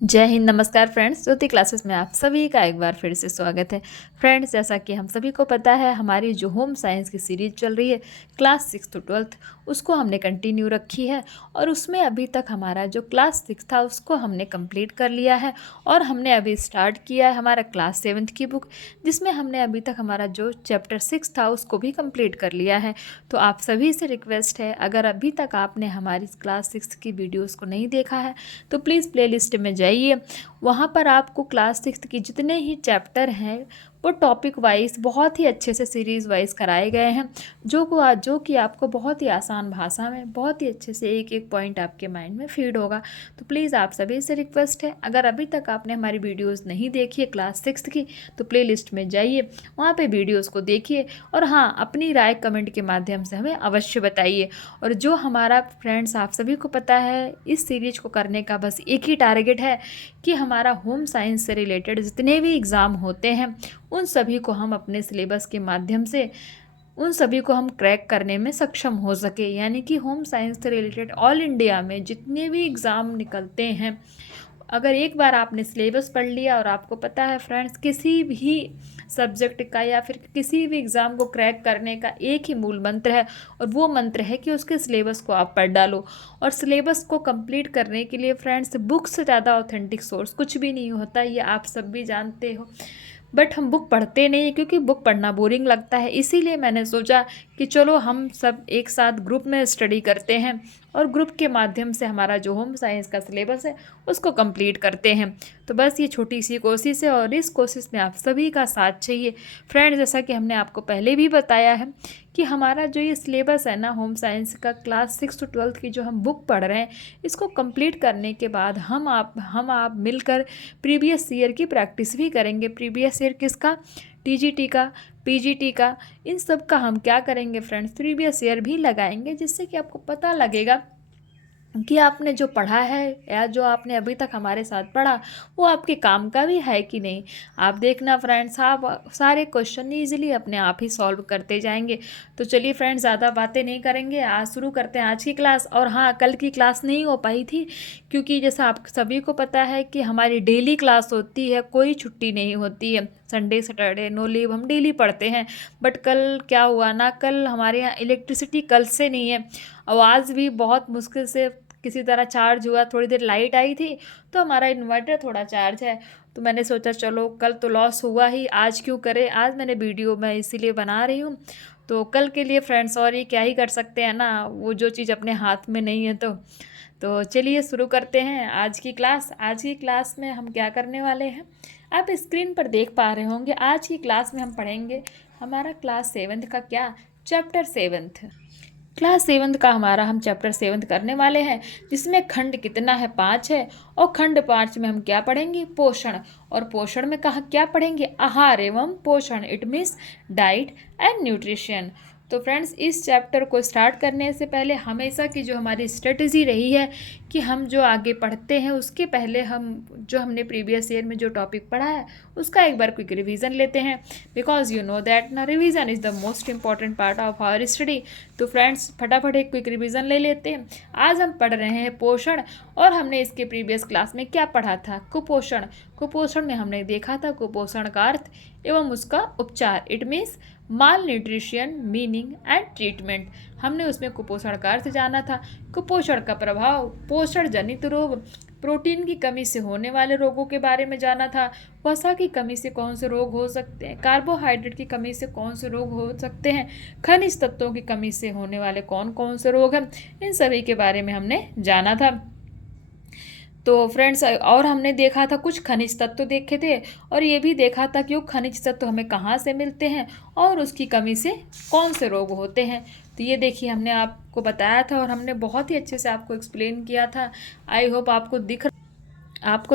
जय हिंद, नमस्कार फ्रेंड्स। ज्योति क्लासेस में आप सभी का एक बार फिर से स्वागत है। फ्रेंड्स, जैसा कि हम सभी को पता है, हमारी जो होम साइंस की सीरीज चल रही है क्लास 6 to 12th, उसको हमने कंटिन्यू रखी है। और उसमें अभी तक हमारा जो क्लास 6 था उसको हमने कंप्लीट कर लिया है। और हमने अभी स्टार्ट किया है हमारा क्लास 7th की बुक, जिसमें हमने अभी तक हमारा जो चैप्टर 6 था उसको भी कंप्लीट कर लिया है। तो आप सभी से रिक्वेस्ट है, अगर अभी तक आपने हमारी क्लास 6 की वीडियोज़ को नहीं देखा है तो प्लीज़ प्ले लिस्ट में जाइए। वहाँ पर आपको क्लास 6 की जितने ही चैप्टर हैं वो टॉपिक वाइज बहुत ही अच्छे से सीरीज़ वाइज कराए गए हैं, जो कि आपको बहुत ही आसान भाषा में बहुत ही अच्छे से एक एक पॉइंट आपके माइंड में फीड होगा। तो प्लीज़ आप सभी से रिक्वेस्ट है, अगर अभी तक आपने हमारी वीडियोस नहीं देखी है क्लास 6 की तो प्ले लिस्ट में जाइए, वहाँ पे वीडियोस को देखिए। और हाँ, अपनी राय कमेंट के माध्यम से हमें अवश्य बताइए। और जो हमारा फ्रेंड्स, आप सभी को पता है इस सीरीज को करने का बस एक ही टारगेट है कि हमारा होम साइंस से रिलेटेड जितने भी एग्ज़ाम होते हैं उन सभी को हम अपने सिलेबस के माध्यम से उन सभी को हम क्रैक करने में सक्षम हो सके। यानी कि होम साइंस से रिलेटेड ऑल इंडिया में जितने भी एग्ज़ाम निकलते हैं, अगर एक बार आपने सिलेबस पढ़ लिया और आपको पता है फ्रेंड्स, किसी भी सब्जेक्ट का या फिर किसी भी एग्ज़ाम को क्रैक करने का एक ही मूल मंत्र है, और वो मंत्र है कि उसके सिलेबस को आप पढ़ डालो। और सिलेबस को कंप्लीट करने के लिए फ्रेंड्स, बुक से ज़्यादा ऑथेंटिक सोर्स कुछ भी नहीं होता, ये आप सब भी जानते हो। बट हम बुक पढ़ते नहीं, क्योंकि बुक पढ़ना बोरिंग लगता है। इसीलिए मैंने सोचा कि चलो हम सब एक साथ ग्रुप में स्टडी करते हैं और ग्रुप के माध्यम से हमारा जो होम साइंस का सिलेबस है उसको कंप्लीट करते हैं। तो बस ये छोटी सी कोशिश है और इस कोशिश में आप सभी का साथ चाहिए। फ्रेंड्स, जैसा कि हमने आपको पहले भी बताया है कि हमारा जो ये सिलेबस है ना होम साइंस का, क्लास 6 to 12 की जो हम बुक पढ़ रहे हैं, इसको कंप्लीट करने के बाद हम आप मिलकर प्रीवियस ईयर की प्रैक्टिस भी करेंगे। प्रीवियस ईयर किसका? टीजीटी का, पीजीटी का, इन सब का हम क्या करेंगे फ्रेंड्स, प्रीवियस ईयर भी लगाएंगे, जिससे कि आपको पता लगेगा कि आपने जो पढ़ा है या जो आपने अभी तक हमारे साथ पढ़ा वो आपके काम का भी है कि नहीं। आप देखना फ्रेंड्स, आप सारे क्वेश्चन इजीली अपने आप ही सॉल्व करते जाएंगे। तो चलिए फ्रेंड्स, ज़्यादा बातें नहीं करेंगे, आज शुरू करते हैं आज की क्लास। और हाँ, कल की क्लास नहीं हो पाई थी क्योंकि जैसा आप सभी को पता है कि हमारी डेली क्लास होती है, कोई छुट्टी नहीं होती है। संडे सैटरडे नो लीव, हम डेली पढ़ते हैं। बट कल क्या हुआ ना, कल हमारे यहाँ इलेक्ट्रिसिटी कल से नहीं है। आवाज़ भी बहुत मुश्किल से किसी तरह चार्ज हुआ, थोड़ी देर लाइट आई थी तो हमारा इन्वर्टर थोड़ा चार्ज है। तो मैंने सोचा चलो कल तो लॉस हुआ ही, आज क्यों करें। आज मैंने वीडियो मैं इसीलिए बना रही हूँ। तो कल के लिए फ्रेंड्स, और ये क्या ही कर सकते हैं ना, वो जो चीज़ अपने हाथ में नहीं है। तो चलिए शुरू करते हैं आज की क्लास। आज की क्लास में हम क्या करने वाले हैं, आप स्क्रीन पर देख पा रहे होंगे। आज की क्लास में हम पढ़ेंगे हमारा क्लास 7th का क्या, चैप्टर 7th। क्लास 7th का हमारा हम चैप्टर 7th करने वाले हैं, जिसमें खंड कितना है, 5 है। और खंड 5 में हम क्या पढ़ेंगे, पोषण। और पोषण में कहा क्या पढ़ेंगे, आहार एवं पोषण, it means diet and nutrition. तो फ्रेंड्स, इस चैप्टर को स्टार्ट करने से पहले हमेशा की जो हमारी स्ट्रेटजी रही है कि हम जो आगे पढ़ते हैं उसके पहले हम जो हमने प्रीवियस ईयर में जो टॉपिक पढ़ा है उसका एक बार क्विक रिवीजन लेते हैं। बिकॉज यू नो दैट ना, revision is the most important part of our study. तो फ्रेंड्स, फटाफट एक क्विक रिवीजन ले लेते हैं। आज हम पढ़ रहे हैं पोषण, और हमने इसके प्रीवियस क्लास में क्या पढ़ा था, कुपोषण। कुपोषण में हमने देखा था कुपोषण का अर्थ एवं उसका उपचार, it means mall nutrition, meaning and treatment. हमने उसमें कुपोषण का अर्थ जाना था, कुपोषण का प्रभाव, पोषण जनित रोग, प्रोटीन की कमी से होने वाले रोगों के बारे में जाना था, वसा की कमी से कौन से रोग हो सकते हैं, कार्बोहाइड्रेट की कमी से कौन से रोग हो सकते हैं, खनिज तत्वों की कमी से होने वाले कौन कौन से रोग हैं, इन सभी के बारे में हमने जाना था। तो फ्रेंड्स, और हमने देखा था कुछ खनिज तत्व देखे थे, और ये भी देखा था कि वो खनिज तत्व हमें कहाँ से मिलते हैं और उसकी कमी से कौन से रोग होते हैं। तो ये देखिए, हमने आपको बताया था और हमने बहुत ही अच्छे से आपको एक्सप्लेन किया था। आई होप आपको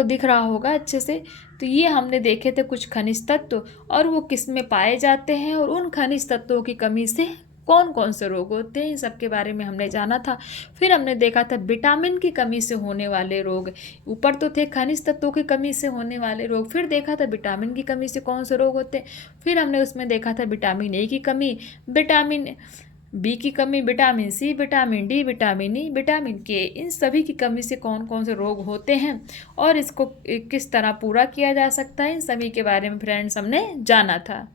दिख रहा होगा अच्छे से। तो ये हमने देखे थे कुछ खनिज तत्व, और वो किस में पाए जाते हैं, और उन खनिज तत्वों की कमी से कौन कौन से रोग होते हैं, इन सब के बारे में हमने जाना था। फिर हमने देखा था विटामिन की कमी से होने वाले रोग। ऊपर तो थे खनिज तत्वों की कमी से होने वाले रोग, फिर देखा था विटामिन की कमी से कौन से रोग होते हैं। फिर हमने उसमें देखा था विटामिन ए की कमी, विटामिन बी की कमी, vitamin C, vitamin D, vitamin E, vitamin K, इन सभी की कमी से कौन कौन से रोग होते हैं और इसको किस तरह पूरा किया जा सकता है, इन सभी के बारे में फ्रेंड्स हमने जाना था।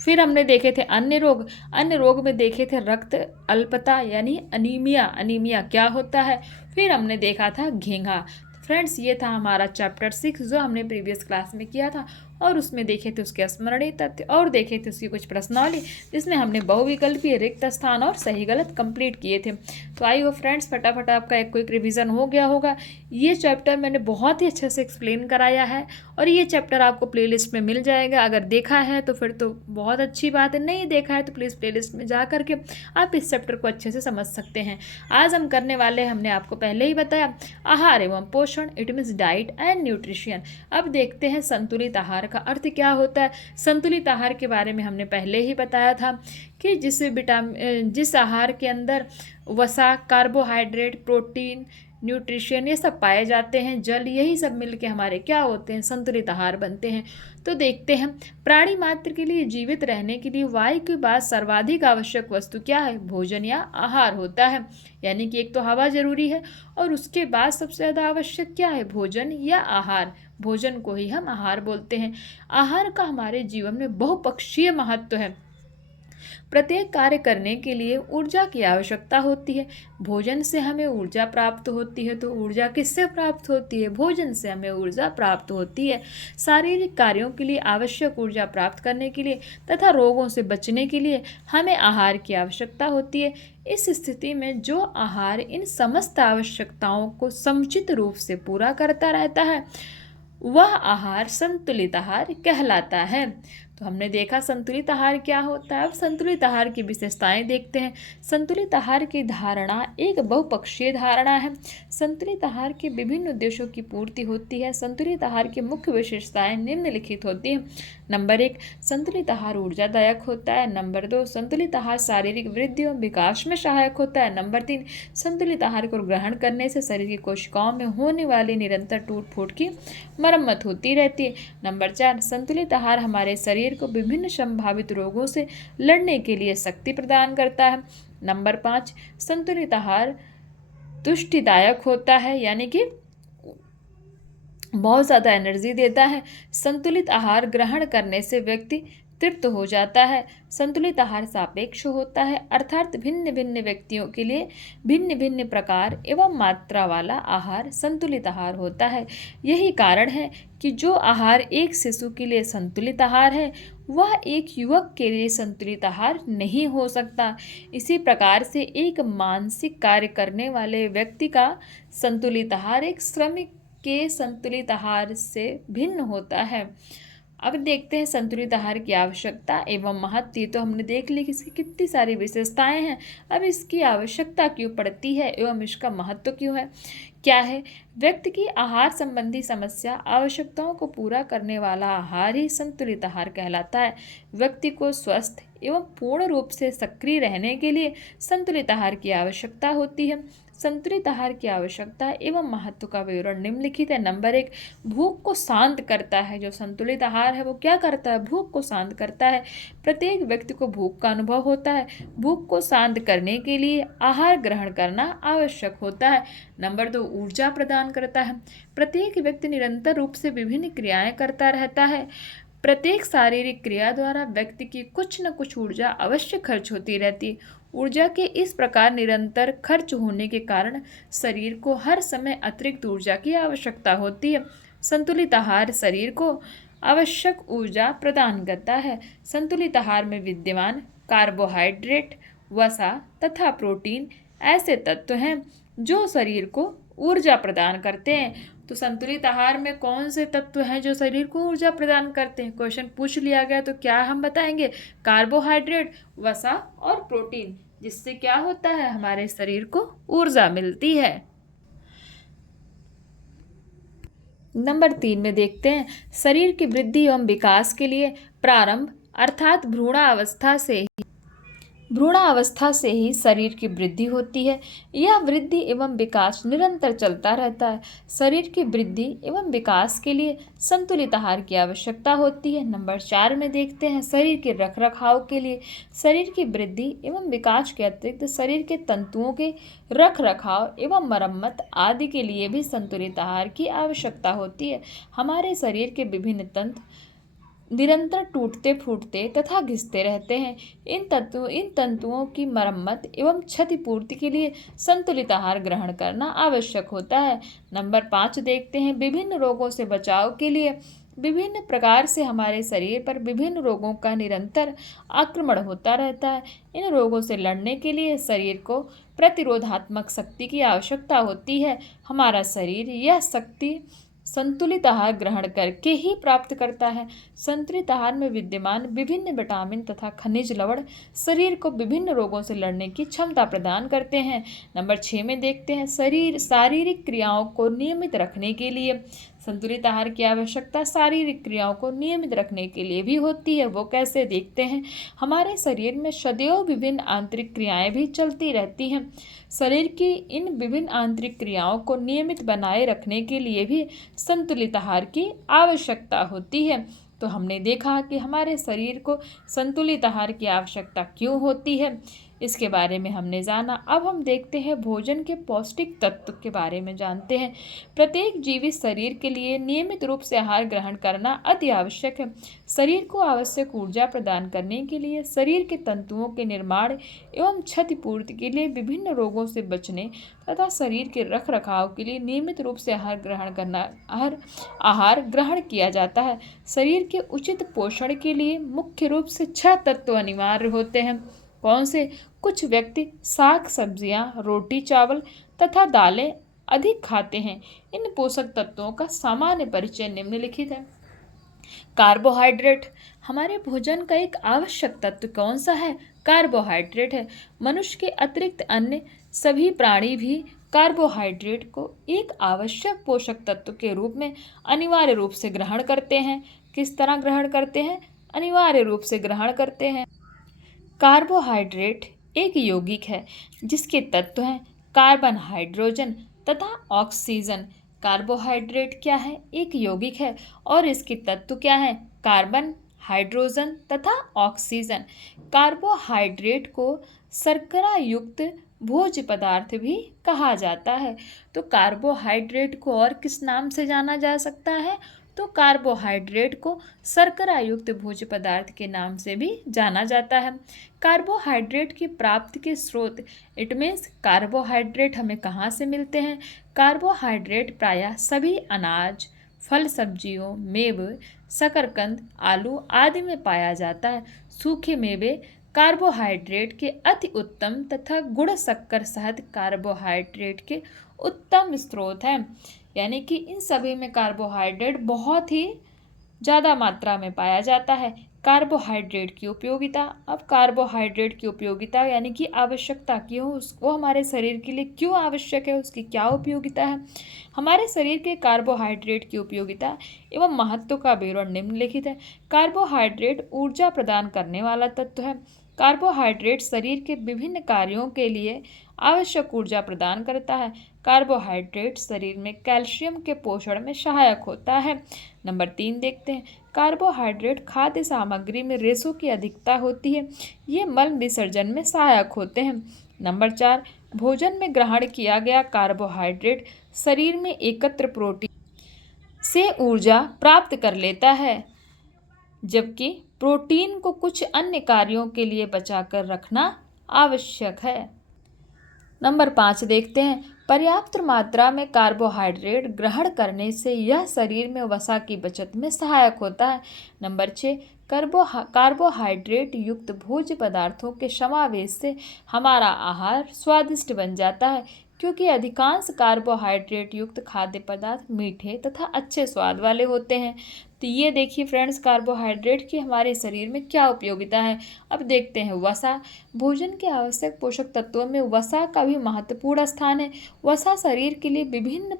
फिर हमने देखे थे अन्य रोग। अन्य रोग में देखे थे रक्त अल्पता यानी अनीमिया। अनीमिया क्या होता है? फिर हमने देखा था घेंघा। फ्रेंड्स ये था हमारा चैप्टर 6 जो हमने प्रीवियस क्लास में किया था और उसमें देखे थे उसके स्मरणीय तथ्य और देखे थे उसकी कुछ प्रश्नावली जिसमें हमने बहुविकल्पीय, रिक्त स्थान और सही गलत कंप्लीट किए थे। तो आई हो फ्रेंड्स फटाफट आपका एक क्विक रिवीजन हो गया होगा। ये चैप्टर मैंने बहुत ही अच्छे से एक्सप्लेन कराया है और ये चैप्टर आपको प्लेलिस्ट में मिल जाएगा। अगर देखा है तो फिर तो बहुत अच्छी बात है, नहीं देखा है तो प्लीज़ प्लेलिस्ट में जा करके आप इस चैप्टर को अच्छे से समझ सकते हैं। आज हम करने वाले हैं, हमने आपको पहले ही बताया, आहार एवं पोषण, it means diet and nutrition. अब देखते हैं संतुलित आहार का अर्थ क्या होता है। संतुलित आहार के बारे में हमने पहले ही बताया था कि जिस आहार के अंदर वसा, कार्बोहाइड्रेट, प्रोटीन, न्यूट्रिशन ये सब पाए जाते हैं, जल, यही सब मिलके हमारे क्या होते हैं, संतुलित आहार बनते हैं। तो देखते हैं प्राणी मात्र के लिए जीवित रहने के लिए वायु के बाद सर्वाधिक आवश्यक वस्तु क्या है? भोजन या आहार होता है। यानी कि एक तो हवा जरूरी है और उसके बाद सबसे ज़्यादा आवश्यक क्या है? भोजन या आहार। भोजन को ही हम आहार बोलते हैं। आहार का हमारे जीवन में बहुपक्षीय महत्व है। प्रत्येक कार्य करने के लिए ऊर्जा की आवश्यकता होती है। भोजन से हमें ऊर्जा प्राप्त होती है। तो ऊर्जा किससे प्राप्त होती है? भोजन से हमें ऊर्जा प्राप्त होती है। शारीरिक कार्यों के लिए आवश्यक ऊर्जा प्राप्त करने के लिए तथा रोगों से बचने के लिए हमें आहार की आवश्यकता होती है। इस स्थिति में जो आहार इन समस्त आवश्यकताओं को समुचित रूप से पूरा करता रहता है वह आहार संतुलित आहार कहलाता है। तो हमने देखा संतुलित आहार क्या होता है। अब संतुलित आहार की विशेषताएं देखते हैं। संतुलित आहार की धारणा एक बहुपक्षीय धारणा है। संतुलित आहार के विभिन्न उद्देश्यों की पूर्ति होती है। संतुलित आहार की मुख्य विशेषताएं निम्नलिखित होती हैं। नंबर 1, संतुलित आहार ऊर्जादायक होता है। नंबर 2, संतुलित आहार शारीरिक वृद्धि और विकास में सहायक होता है। नंबर 3, संतुलित आहार को ग्रहण करने से शरीर की कोशिकाओं में होने वाली निरंतर टूट फूट की मरम्मत होती रहती है। नंबर 4, संतुलित आहार हमारे शरीर को विभिन्न संभावित रोगों से लड़ने के लिए शक्ति प्रदान करता है। नंबर 5, संतुलित आहार तुष्टिदायक होता है यानी कि बहुत ज़्यादा एनर्जी देता है। संतुलित आहार ग्रहण करने से व्यक्ति तृप्त हो जाता है। संतुलित आहार सापेक्ष होता है अर्थात भिन्न भिन्न व्यक्तियों के लिए भिन्न भिन्न प्रकार एवं मात्रा वाला आहार संतुलित आहार होता है। यही कारण है कि जो आहार एक शिशु के लिए संतुलित आहार है वह एक युवक के लिए संतुलित आहार नहीं हो सकता। इसी प्रकार से एक मानसिक कार्य करने वाले व्यक्ति का संतुलित आहार एक श्रमिक के संतुलित आहार से भिन्न होता है। अब देखते हैं संतुलित आहार की आवश्यकता एवं महत्व। तो हमने देख ली कि इसकी कितनी सारी विशेषताएं हैं। अब इसकी आवश्यकता क्यों पड़ती है एवं इसका महत्व क्यों है, क्या है? व्यक्ति की आहार संबंधी समस्या आवश्यकताओं को पूरा करने वाला आहार ही संतुलित आहार कहलाता है। व्यक्ति को स्वस्थ एवं पूर्ण रूप से सक्रिय रहने के लिए संतुलित आहार की आवश्यकता होती है। संतुलित आहार की आवश्यकता एवं महत्व का विवरण निम्नलिखित है। नंबर 1, भूख को शांत करता है। जो संतुलित आहार है वो क्या करता है? भूख को शांत करता है। प्रत्येक व्यक्ति को भूख का अनुभव होता है। भूख को शांत करने के लिए आहार ग्रहण करना आवश्यक होता है। नंबर 2, ऊर्जा प्रदान करता है। प्रत्येक व्यक्ति निरंतर रूप से विभिन्न क्रियाएं करता रहता है। प्रत्येक शारीरिक क्रिया द्वारा व्यक्ति की कुछ न कुछ ऊर्जा अवश्य खर्च होती रहती है। ऊर्जा के इस प्रकार निरंतर खर्च होने के कारण शरीर को हर समय अतिरिक्त ऊर्जा की आवश्यकता होती है। संतुलित आहार शरीर को आवश्यक ऊर्जा प्रदान करता है। संतुलित आहार में विद्यमान कार्बोहाइड्रेट, वसा तथा प्रोटीन ऐसे तत्व हैं जो शरीर को ऊर्जा प्रदान करते हैं। तो संतुलित आहार में कौन से तत्व हैं जो शरीर को ऊर्जा प्रदान करते हैं? क्वेश्चन पूछ लिया गया तो क्या हम बताएंगे? कार्बोहाइड्रेट, वसा और प्रोटीन, जिससे क्या होता है? हमारे शरीर को ऊर्जा मिलती है। नंबर 3 में देखते हैं शरीर की वृद्धि एवं विकास के लिए प्रारंभ अर्थात भ्रूणावस्था से ही भ्रूणावस्था से ही शरीर की वृद्धि होती है। यह वृद्धि एवं विकास निरंतर चलता रहता है। शरीर की वृद्धि एवं विकास के लिए संतुलित आहार की आवश्यकता होती है। नंबर 4 में देखते हैं शरीर के रखरखाव के लिए। शरीर की वृद्धि एवं विकास के अतिरिक्त शरीर के तंतुओं के रखरखाव एवं मरम्मत आदि के लिए भी संतुलित आहार की आवश्यकता होती है। हमारे शरीर के विभिन्न तंत्र निरंतर टूटते फूटते तथा घिसते रहते हैं। इन तंतुओं की मरम्मत एवं क्षतिपूर्ति के लिए संतुलित आहार ग्रहण करना आवश्यक होता है। नंबर 5 देखते हैं विभिन्न रोगों से बचाव के लिए विभिन्न प्रकार से हमारे शरीर पर विभिन्न रोगों का निरंतर आक्रमण होता रहता है। इन रोगों से लड़ने के लिए शरीर को प्रतिरोधात्मक शक्ति की आवश्यकता होती है। हमारा शरीर यह शक्ति संतुलित आहार ग्रहण करके ही प्राप्त करता है। संतुलित आहार में विद्यमान विभिन्न विटामिन तथा खनिज लवण शरीर को विभिन्न रोगों से लड़ने की क्षमता प्रदान करते हैं। नंबर 6 में देखते हैं शारीरिक क्रियाओं को नियमित रखने के लिए संतुलित आहार की आवश्यकता शारीरिक क्रियाओं को नियमित रखने के लिए भी होती है। वो कैसे देखते हैं। हमारे शरीर में सदैव विभिन्न आंतरिक क्रियाएं भी चलती रहती हैं। शरीर की इन विभिन्न आंतरिक क्रियाओं को नियमित बनाए रखने के लिए भी संतुलित आहार की आवश्यकता होती है। तो हमने देखा कि हमारे शरीर को संतुलित आहार की आवश्यकता क्यों होती है, इसके बारे में हमने जाना। अब हम देखते हैं भोजन के पौष्टिक तत्व के बारे में जानते हैं। प्रत्येक जीवित शरीर के लिए नियमित रूप से आहार ग्रहण करना अति आवश्यक है। शरीर को आवश्यक ऊर्जा प्रदान करने के लिए शरीर के तंतुओं के निर्माण एवं क्षतिपूर्ति के लिए विभिन्न रोगों से बचने तथा शरीर के रखरखाव के लिए नियमित रूप से आहार ग्रहण किया जाता है। शरीर के उचित पोषण के लिए मुख्य रूप से 6 तत्व अनिवार्य होते हैं। कौन से? कुछ व्यक्ति साग सब्जियां, रोटी चावल तथा दालें अधिक खाते हैं। इन पोषक तत्वों का सामान्य परिचय निम्नलिखित है। कार्बोहाइड्रेट हमारे भोजन का एक आवश्यक तत्व कौन सा है? कार्बोहाइड्रेट है। मनुष्य के अतिरिक्त अन्य सभी प्राणी भी कार्बोहाइड्रेट को एक आवश्यक पोषक तत्व के रूप में अनिवार्य रूप से ग्रहण करते हैं। किस तरह ग्रहण करते हैं? अनिवार्य रूप से ग्रहण करते हैं। कार्बोहाइड्रेट एक यौगिक है जिसके तत्व हैं कार्बन, हाइड्रोजन तथा ऑक्सीजन। कार्बोहाइड्रेट क्या है? एक यौगिक है और इसके तत्व क्या है? कार्बन, हाइड्रोजन तथा ऑक्सीजन। कार्बोहाइड्रेट को शर्करा युक्त भोज्य पदार्थ भी कहा जाता है। तो कार्बोहाइड्रेट को और किस नाम से जाना जा सकता है? तो कार्बोहाइड्रेट को शर्करा युक्त भोज्य पदार्थ के नाम से भी जाना जाता है। कार्बोहाइड्रेट की प्राप्ति के स्रोत, इट मीन्स कार्बोहाइड्रेट हमें कहाँ से मिलते हैं? कार्बोहाइड्रेट प्रायः सभी अनाज, फल सब्जियों, मेवे, शकरकंद, आलू आदि में पाया जाता है। सूखे मेवे कार्बोहाइड्रेट के अति उत्तम तथा गुण शक्कर शहद कार्बोहाइड्रेट के उत्तम स्रोत हैं। यानी कि इन सभी में कार्बोहाइड्रेट बहुत ही ज़्यादा मात्रा में पाया जाता है। कार्बोहाइड्रेट की उपयोगिता। अब कार्बोहाइड्रेट की उपयोगिता यानी कि आवश्यकता क्यों, उसको हमारे शरीर के लिए क्यों आवश्यक है, उसकी क्या उपयोगिता है। हमारे शरीर के कार्बोहाइड्रेट की उपयोगिता एवं महत्व का विवरण निम्नलिखित है। कार्बोहाइड्रेट ऊर्जा प्रदान करने वाला तत्व है। कार्बोहाइड्रेट शरीर के विभिन्न कार्यों के लिए आवश्यक ऊर्जा प्रदान करता है। कार्बोहाइड्रेट शरीर में कैल्शियम के पोषण में सहायक होता है। नंबर 3 देखते हैं। कार्बोहाइड्रेट खाद्य सामग्री में रेशों की अधिकता होती है। ये मल विसर्जन में सहायक होते हैं। नंबर 4 भोजन में ग्रहण किया गया कार्बोहाइड्रेट शरीर में एकत्र प्रोटीन से ऊर्जा प्राप्त कर लेता है, जबकि प्रोटीन को कुछ अन्य कार्यों के लिए बचाकर रखना आवश्यक है। नंबर 5 देखते हैं। पर्याप्त मात्रा में कार्बोहाइड्रेट ग्रहण करने से यह शरीर में वसा की बचत में सहायक होता है। नंबर 6 कार्बोहाइड्रेट युक्त भोज्य पदार्थों के समावेश से हमारा आहार स्वादिष्ट बन जाता है, क्योंकि अधिकांश कार्बोहाइड्रेट युक्त खाद्य पदार्थ मीठे तथा अच्छे स्वाद वाले होते हैं। तो ये देखिए फ्रेंड्स, कार्बोहाइड्रेट की हमारे शरीर में क्या उपयोगिता है। अब देखते हैं वसा। भोजन के आवश्यक पोषक तत्वों में वसा का भी महत्वपूर्ण स्थान है। वसा शरीर के लिए विभिन्न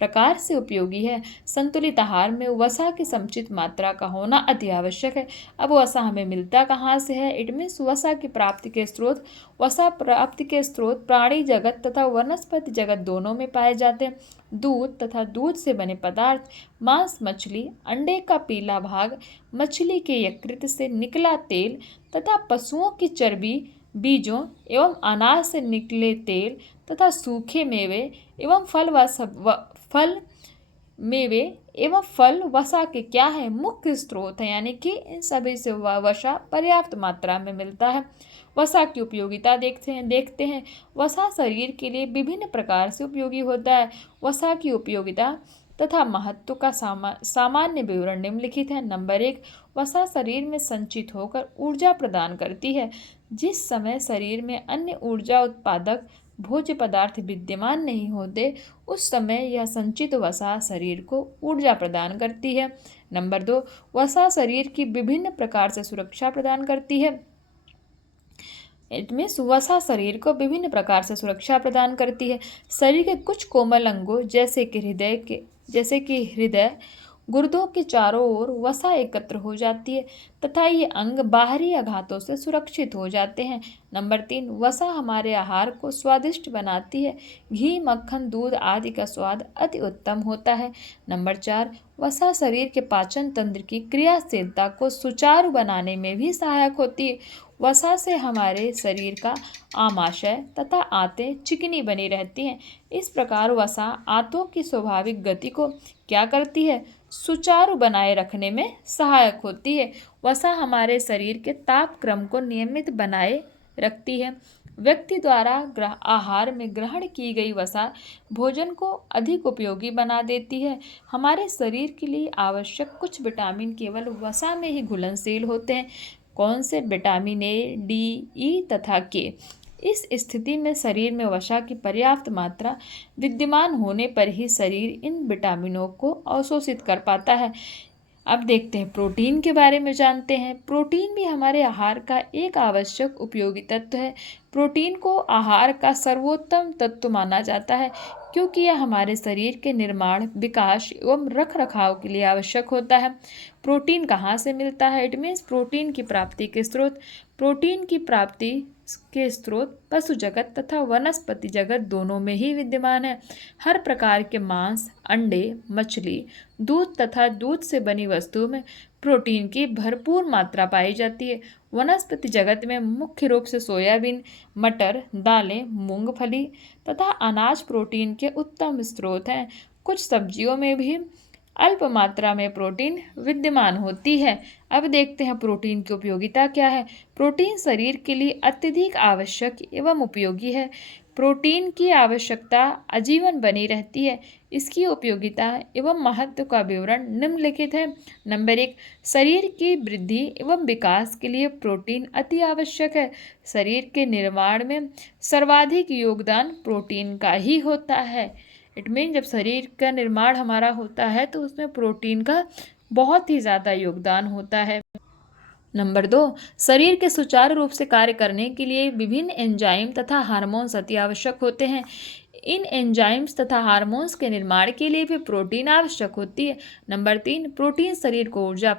प्रकार से उपयोगी है। संतुलित आहार में वसा की समुचित मात्रा का होना अति आवश्यक है। अब वसा हमें मिलता कहाँ से है? इट मीन्स वसा की प्राप्ति के स्रोत। वसा प्राप्ति के स्रोत प्राणी जगत तथा वनस्पति जगत दोनों में पाए जाते हैं। दूध तथा दूध से बने पदार्थ, मांस, मछली, अंडे का पीला भाग, मछली के यकृत से निकला तेल तथा पशुओं की चर्बी, बीजों एवं अनाज से निकले तेल तथा सूखे मेवे एवं फल वसा के क्या है? मुख्य स्रोत है, यानी कि इन सभी से वसा पर्याप्त मात्रा में मिलता है। वसा की उपयोगिता देखते हैं। वसा शरीर के लिए विभिन्न प्रकार से उपयोगी होता है। वसा की उपयोगिता तथा महत्व का सामान्य विवरण निम्नलिखित है। नंबर 1, वसा शरीर में संचित होकर ऊर्जा प्रदान करती है। जिस समय शरीर में अन्य ऊर्जा उत्पादक भोज्य पदार्थ विद्यमान नहीं होते, उस समय यह संचित वसा शरीर को ऊर्जा प्रदान करती है। नंबर 2, वसा शरीर की विभिन्न प्रकार से सुरक्षा प्रदान करती है। इट मीन्स वसा शरीर को विभिन्न प्रकार से सुरक्षा प्रदान करती है। शरीर के कुछ कोमल अंगों जैसे कि हृदय, गुर्दों के चारों ओर वसा एकत्र हो जाती है तथा ये अंग बाहरी आघातों से सुरक्षित हो जाते हैं। नंबर 3, वसा हमारे आहार को स्वादिष्ट बनाती है। घी, मक्खन, दूध आदि का स्वाद अति उत्तम होता है। नंबर 4, वसा शरीर के पाचन तंत्र की क्रियाशीलता को सुचारू बनाने में भी सहायक होती है। वसा से हमारे शरीर का आमाशय तथा आंतें चिकनी बनी रहती हैं। इस प्रकार वसा आंतों की स्वाभाविक गति को क्या करती है? सुचारू बनाए रखने में सहायक होती है। वसा हमारे शरीर के ताप क्रम को नियमित बनाए रखती है। व्यक्ति द्वारा आहार में ग्रहण की गई वसा भोजन को अधिक उपयोगी बना देती है। हमारे शरीर के लिए आवश्यक कुछ विटामिन केवल वसा में ही घुलनशील होते हैं। कौन से? विटामिन ए, डी, ई तथा के। इस स्थिति में शरीर में वसा की पर्याप्त मात्रा विद्यमान होने पर ही शरीर इन विटामिनों को अवशोषित कर पाता है। अब देखते हैं प्रोटीन के बारे में जानते हैं। प्रोटीन भी हमारे आहार का एक आवश्यक उपयोगी तत्व है। प्रोटीन को आहार का सर्वोत्तम तत्व माना जाता है क्योंकि यह हमारे शरीर के निर्माण, विकास एवं रखरखाव के लिए आवश्यक होता है। प्रोटीन कहाँ से मिलता है? इट मीन्स प्रोटीन की प्राप्ति के स्रोत। प्रोटीन की प्राप्ति के स्रोत पशु जगत तथा वनस्पति जगत दोनों में ही विद्यमान है। हर प्रकार के मांस, अंडे, मछली, दूध तथा दूध से बनी वस्तुओं में प्रोटीन की भरपूर मात्रा पाई जाती है। वनस्पति जगत में मुख्य रूप से सोयाबीन, मटर, दालें, मूंगफली तथा अनाज प्रोटीन के उत्तम स्रोत हैं। कुछ सब्जियों में भी अल्प मात्रा में प्रोटीन विद्यमान होती है। अब देखते हैं प्रोटीन की उपयोगिता क्या है। प्रोटीन शरीर के लिए अत्यधिक आवश्यक एवं उपयोगी है। प्रोटीन की आवश्यकता आजीवन बनी रहती है। इसकी उपयोगिता एवं महत्व का विवरण निम्नलिखित है। नंबर 1, शरीर की वृद्धि एवं विकास के लिए प्रोटीन अति आवश्यक है। शरीर के निर्माण में सर्वाधिक योगदान प्रोटीन का ही होता है। इट मीन जब शरीर का निर्माण हमारा होता है तो उसमें प्रोटीन का बहुत ही ज़्यादा योगदान होता है। नंबर 2, शरीर के सुचारू रूप से कार्य करने के लिए विभिन्न एंजाइम तथा हार्मोन्स अति आवश्यक होते हैं। इन एंजाइम्स तथा हार्मोन्स के निर्माण के लिए भी प्रोटीन आवश्यक होती है। नंबर 3, प्रोटीन शरीर को ऊर्जा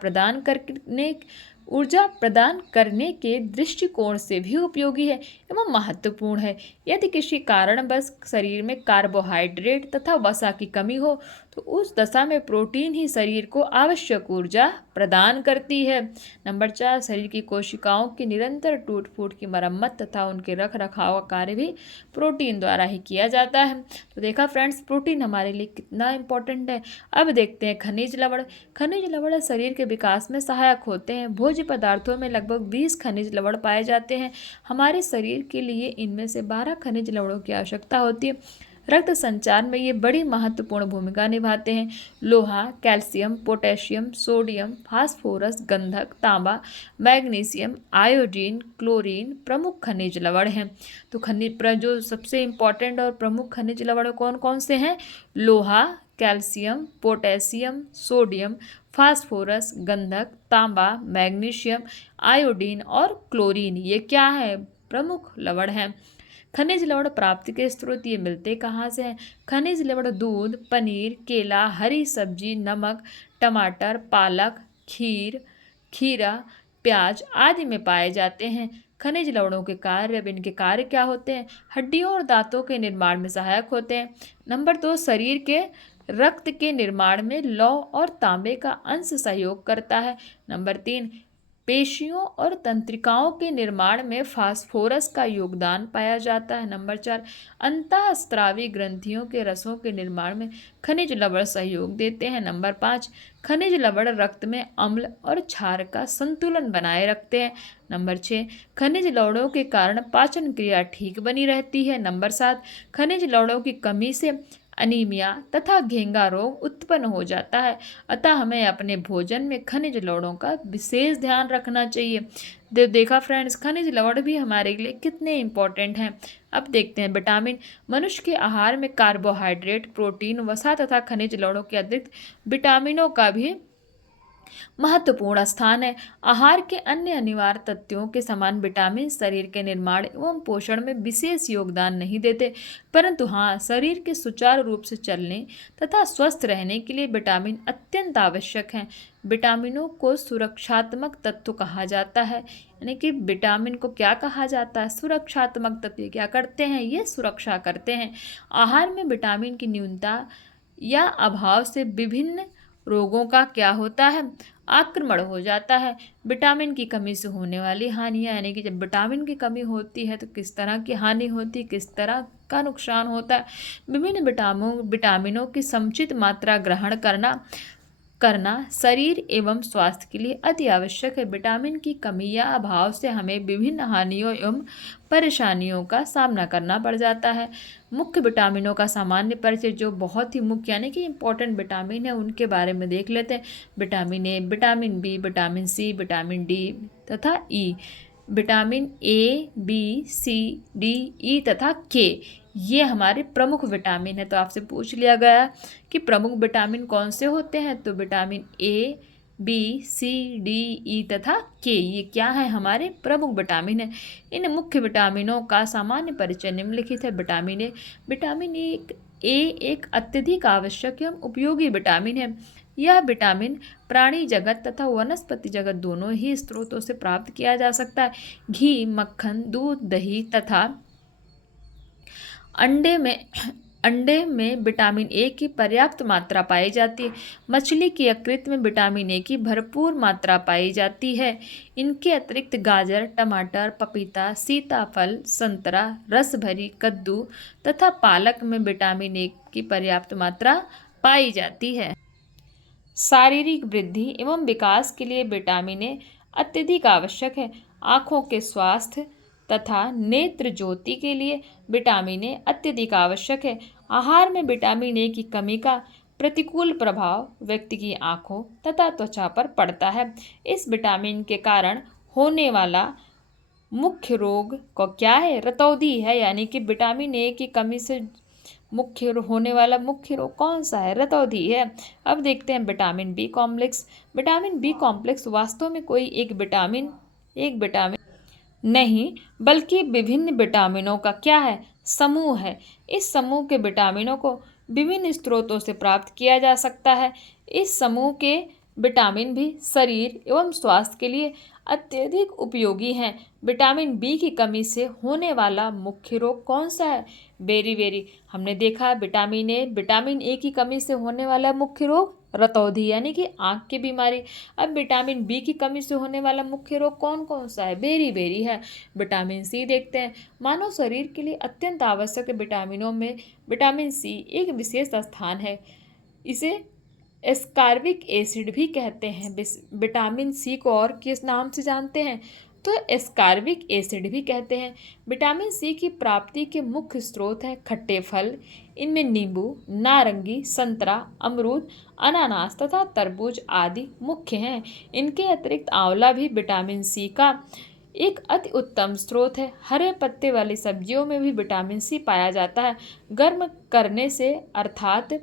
प्रदान करने के दृष्टिकोण से भी उपयोगी है एवं महत्वपूर्ण है। यदि किसी कारणवश शरीर में कार्बोहाइड्रेट तथा वसा की कमी हो तो उस दशा में प्रोटीन ही शरीर को आवश्यक ऊर्जा प्रदान करती है। नंबर 4, शरीर की कोशिकाओं की निरंतर टूट फूट की मरम्मत तथा उनके रख रखाव का कार्य भी प्रोटीन द्वारा ही किया जाता है। तो देखा फ्रेंड्स, प्रोटीन हमारे लिए कितना इम्पोर्टेंट है। अब देखते हैं खनिज लवण। खनिज लवण शरीर के विकास में सहायक होते हैं। भोज्य पदार्थों में लगभग 20 खनिज लवण पाए जाते हैं। हमारे शरीर के लिए इनमें से 12 खनिज लवणों की आवश्यकता होती है। रक्त संचार में ये बड़ी महत्वपूर्ण भूमिका निभाते हैं। लोहा, कैल्शियम, पोटेशियम, सोडियम, फास्फोरस, गंधक, तांबा, मैग्नीशियम, आयोडीन, क्लोरीन प्रमुख खनिज लवण हैं। तो जो सबसे इम्पॉर्टेंट और प्रमुख खनिज लवण कौन कौन से हैं? लोहा, कैल्शियम, पोटेशियम, सोडियम, फास्फोरस, गंधक, तांबा, मैग्नीशियम, आयोडीन और क्लोरीन, ये क्या है? प्रमुख लवण हैं। खनिज लवण प्राप्ति के स्रोत ये मिलते कहाँ से हैं? खनिज लवण दूध, पनीर, केला, हरी सब्जी, नमक, टमाटर, पालक, खीरा, प्याज आदि में पाए जाते हैं। खनिज लवणों के कार्य, अब इनके कार्य क्या होते हैं? हड्डियों और दांतों के निर्माण में सहायक होते हैं। नंबर 2, शरीर के रक्त के निर्माण में लौह और तांबे का अंश सहयोग करता है। नंबर 3, पेशियों और तंत्रिकाओं के निर्माण में फास्फोरस का योगदान पाया जाता है। नंबर 4, अंतःस्रावी ग्रंथियों के रसों के निर्माण में खनिज लवण सहयोग देते हैं। नंबर 5, खनिज लवण रक्त में अम्ल और क्षार का संतुलन बनाए रखते हैं। नंबर 6, खनिज लवणों के कारण पाचन क्रिया ठीक बनी रहती है। नंबर 7, खनिज लवणों की कमी से अनीमिया तथा घेंगा रोग उत्पन्न हो जाता है। अतः हमें अपने भोजन में खनिज लवणों का विशेष ध्यान रखना चाहिए। देखा फ्रेंड्स, खनिज लवण भी हमारे लिए कितने इंपॉर्टेंट हैं। अब देखते हैं विटामिन। मनुष्य के आहार में कार्बोहाइड्रेट, प्रोटीन, वसा तथा खनिज लवणों के अतिरिक्त विटामिनों का भी महत्वपूर्ण स्थान है। आहार के अन्य अनिवार्य तत्वों के समान विटामिन शरीर के निर्माण एवं पोषण में विशेष योगदान नहीं देते, परंतु हाँ, शरीर के सुचारू रूप से चलने तथा स्वस्थ रहने के लिए विटामिन अत्यंत आवश्यक हैं। विटामिनों को सुरक्षात्मक तत्व कहा जाता है, यानी कि विटामिन को क्या कहा जाता है? सुरक्षात्मक तत्व। क्या करते हैं? ये सुरक्षा करते हैं। आहार में विटामिन की न्यूनता या अभाव से विभिन्न रोगों का क्या होता है? आक्रमण हो जाता है। विटामिन की कमी से होने वाली हानियाँ, यानी कि जब विटामिन की कमी होती है तो किस तरह की हानि होती है, किस तरह का नुकसान होता है। विभिन्न विटामिनों की समुचित मात्रा ग्रहण करना शरीर एवं स्वास्थ्य के लिए अति आवश्यक है। विटामिन की कमी या अभाव से हमें विभिन्न हानियों एवं परेशानियों का सामना करना पड़ जाता है। मुख्य विटामिनों का सामान्य परिचय, जो बहुत ही मुख्य यानी कि इम्पोर्टेंट विटामिन है, उनके बारे में देख लेते हैं। Vitamin A, vitamin B, vitamin C, vitamin D तथा E. Vitamin A, B, C, D, E तथा के, ये हमारे प्रमुख विटामिन है। तो आपसे पूछ लिया गया कि प्रमुख विटामिन कौन से होते हैं, तो vitamin A, B, C, D, E तथा के, ये क्या है? हमारे प्रमुख विटामिन है। इन मुख्य विटामिनों का सामान्य परिचय निम्नलिखित है। Vitamin A. विटामिन ए एक अत्यधिक आवश्यक एवं उपयोगी विटामिन है। यह विटामिन प्राणी जगत तथा वनस्पति जगत दोनों ही स्रोतों से प्राप्त किया जा सकता है। घी, मक्खन, दूध, दही तथा अंडे में विटामिन ए की पर्याप्त मात्रा पाई जाती है। मछली की यकृत में विटामिन ए की भरपूर मात्रा पाई जाती है। इनके अतिरिक्त गाजर, टमाटर, पपीता, सीताफल, संतरा, रसभरी कद्दू तथा पालक में विटामिन ए की पर्याप्त मात्रा पाई जाती है। शारीरिक वृद्धि एवं विकास के लिए विटामिन ए अत्यधिक आवश्यक है। आँखों के स्वास्थ्य तथा नेत्र ज्योति के लिए विटामिन ए अत्यधिक आवश्यक है। आहार में विटामिन ए की कमी का प्रतिकूल प्रभाव व्यक्ति की आँखों तथा त्वचा पर पड़ता है। इस विटामिन के कारण होने वाला मुख्य रोग को क्या है? रतौंधी है, यानी कि विटामिन ए की कमी से होने वाला मुख्य रोग कौन सा है? रतौंधी है। अब देखते हैं vitamin B complex. Vitamin B complex वास्तव में कोई एक विटामिन नहीं, बल्कि विभिन्न विटामिनों का क्या है? समूह है। इस समूह के विटामिनों को विभिन्न स्रोतों से प्राप्त किया जा सकता है। इस समूह के विटामिन भी शरीर एवं स्वास्थ्य के लिए अत्यधिक उपयोगी हैं। विटामिन बी की कमी से होने वाला मुख्य रोग कौन सा है? बेरी हमने देखा विटामिन ए की कमी से होने वाला मुख्य रोग रतौंधी, यानी कि आँख की बीमारी। अब विटामिन बी की कमी से होने वाला मुख्य रोग कौन कौन सा है? बेरी है। विटामिन सी देखते हैं। मानव शरीर के लिए अत्यंत आवश्यक विटामिनों में विटामिन सी एक विशेष स्थान है। इसे एस्कॉर्बिक एसिड भी कहते हैं। विटामिन सी को और किस नाम से जानते हैं? तो एस्कॉर्बिक एसिड भी कहते हैं। विटामिन सी की प्राप्ति के मुख्य स्रोत हैं खट्टे फल। इनमें नींबू, नारंगी, संतरा, अमरूद, अनानास तथा तरबूज आदि मुख्य हैं। इनके अतिरिक्त आंवला भी विटामिन सी का एक अति उत्तम स्रोत है। हरे पत्ते वाली सब्जियों में भी विटामिन सी पाया जाता है। गर्म करने से अर्थात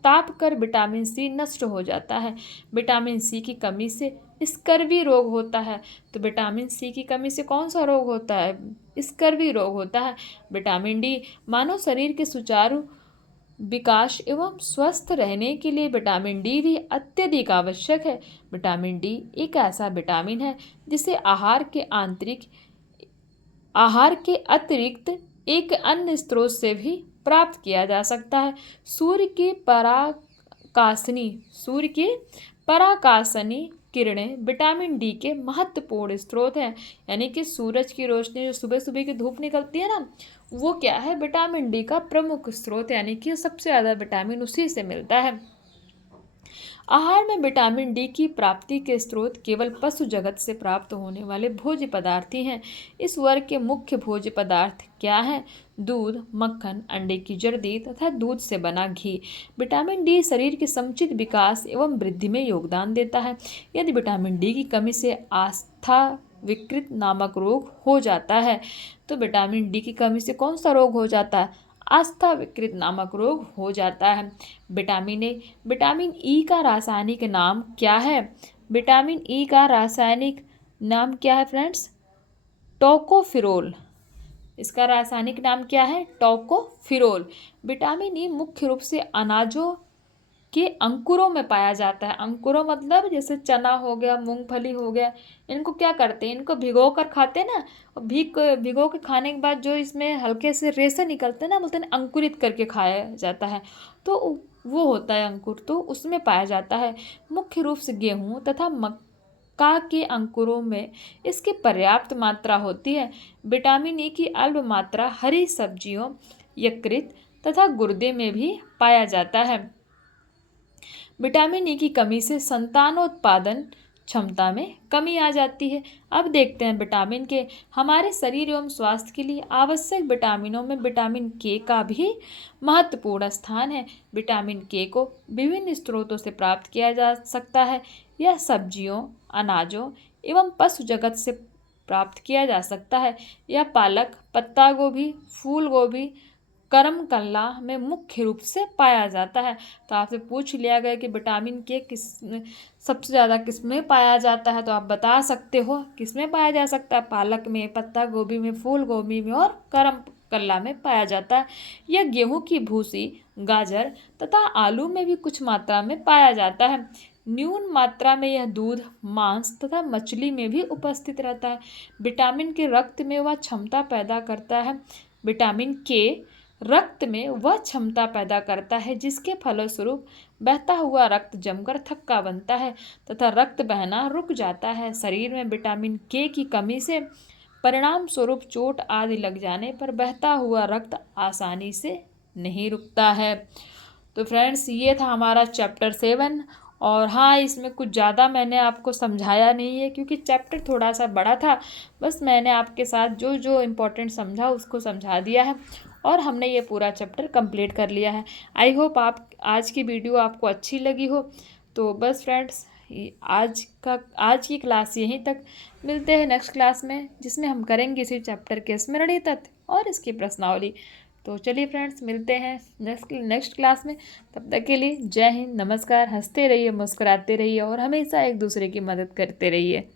ताप कर विटामिन सी नष्ट हो जाता है। विटामिन सी की कमी से स्कर्वी रोग होता है। तो विटामिन सी की कमी से कौन सा रोग होता है? स्कर्वी रोग होता है। विटामिन डी मानव शरीर के सुचारू विकास एवं स्वस्थ रहने के लिए विटामिन डी भी अत्यधिक आवश्यक है। विटामिन डी एक ऐसा विटामिन है जिसे आहार के अतिरिक्त एक अन्य स्रोत से भी प्राप्त किया जा सकता है। सूर्य के पराकाशनी किरणें विटामिन डी के महत्वपूर्ण स्रोत हैं। यानी कि सूरज की रोशनी जो सुबह सुबह की धूप निकलती है ना, वो क्या है? विटामिन डी का प्रमुख स्रोत है। यानी कि सबसे ज़्यादा विटामिन उसी से मिलता है। आहार में विटामिन डी की प्राप्ति के स्रोत केवल पशु जगत से प्राप्त होने वाले भोज्य पदार्थ ही हैं। इस वर्ग के मुख्य भोज्य पदार्थ क्या हैं? दूध, मक्खन, अंडे की जर्दी तथा दूध से बना घी। विटामिन डी शरीर के समुचित विकास एवं वृद्धि में योगदान देता है। यदि विटामिन डी की कमी से आस्था विकृत नामक रोग हो जाता है, तो विटामिन डी की कमी से कौन सा रोग हो जाता है? आस्था विकृत नामक रोग हो जाता है। विटामिन ई का रासायनिक नाम क्या है? विटामिन ई का रासायनिक नाम क्या है फ्रेंड्स? टोकोफिरोल। इसका रासायनिक नाम क्या है? टोकोफिरोल। विटामिन ई मुख्य रूप से अनाजों के अंकुरों में पाया जाता है। अंकुरों मतलब जैसे चना हो गया, मूंगफली हो गया, इनको क्या करते हैं? इनको भिगो कर खाते हैं ना, और भिगो के खाने के बाद जो इसमें हल्के से रेशे निकलते हैं ना, बोलते हैं ना, अंकुरित करके खाया जाता है, तो वो होता है अंकुर, तो उसमें पाया जाता है। मुख्य रूप से गेहूँ तथा मक्का के अंकुरों में इसकी पर्याप्त मात्रा होती है। विटामिन ई की अल्प मात्रा हरी सब्जियों, यकृत तथा गुर्दे में भी पाया जाता है। विटामिन ई की कमी से संतानोत्पादन क्षमता में कमी आ जाती है। अब देखते हैं विटामिन के हमारे शरीर एवं स्वास्थ्य के लिए आवश्यक विटामिनों में विटामिन के का भी महत्वपूर्ण स्थान है। विटामिन के को विभिन्न स्रोतों से प्राप्त किया जा सकता है। यह सब्जियों, अनाजों एवं पशु जगत से प्राप्त किया जा सकता है। यह पालक, पत्ता गोभी, फूल गोभी, करम कल्ला में मुख्य रूप से पाया जाता है। तो आपसे पूछ लिया गया कि विटामिन के सबसे ज़्यादा किस में पाया जाता है, तो आप बता सकते हो किस में पाया जा सकता है? पालक में, पत्ता गोभी में, फूल गोभी में और करम कल्ला में पाया जाता है। यह गेहूं की भूसी, गाजर तथा आलू में भी कुछ मात्रा में पाया जाता है। न्यून मात्रा में यह दूध, मांस तथा मछली में भी उपस्थित रहता है। विटामिन के रक्त में वह क्षमता पैदा करता है। विटामिन के रक्त में वह क्षमता पैदा करता है जिसके फलस्वरूप बहता हुआ रक्त जमकर थक्का बनता है तथा रक्त बहना रुक जाता है। शरीर में विटामिन के की कमी से परिणाम स्वरूप चोट आदि लग जाने पर बहता हुआ रक्त आसानी से नहीं रुकता है। तो फ्रेंड्स, ये था हमारा चैप्टर 7। और हाँ, इसमें कुछ ज़्यादा मैंने आपको समझाया नहीं है क्योंकि चैप्टर थोड़ा सा बड़ा था। बस मैंने आपके साथ जो जो इम्पोर्टेंट समझा उसको समझा दिया है और हमने ये पूरा चैप्टर कंप्लीट कर लिया है। आई होप आप आज की वीडियो आपको अच्छी लगी हो। तो बस फ्रेंड्स, आज की क्लास यहीं तक। मिलते हैं नेक्स्ट क्लास में, जिसमें हम करेंगे इसी चैप्टर के स्मरणीय तथ्य और इसकी प्रश्नावली। तो चलिए फ्रेंड्स, मिलते हैं नेक्स्ट क्लास में। तब तक के लिए जय हिंद, नमस्कार। हंसते रहिए, मुस्कुराते रहिए और हमेशा एक दूसरे की मदद करते रहिए।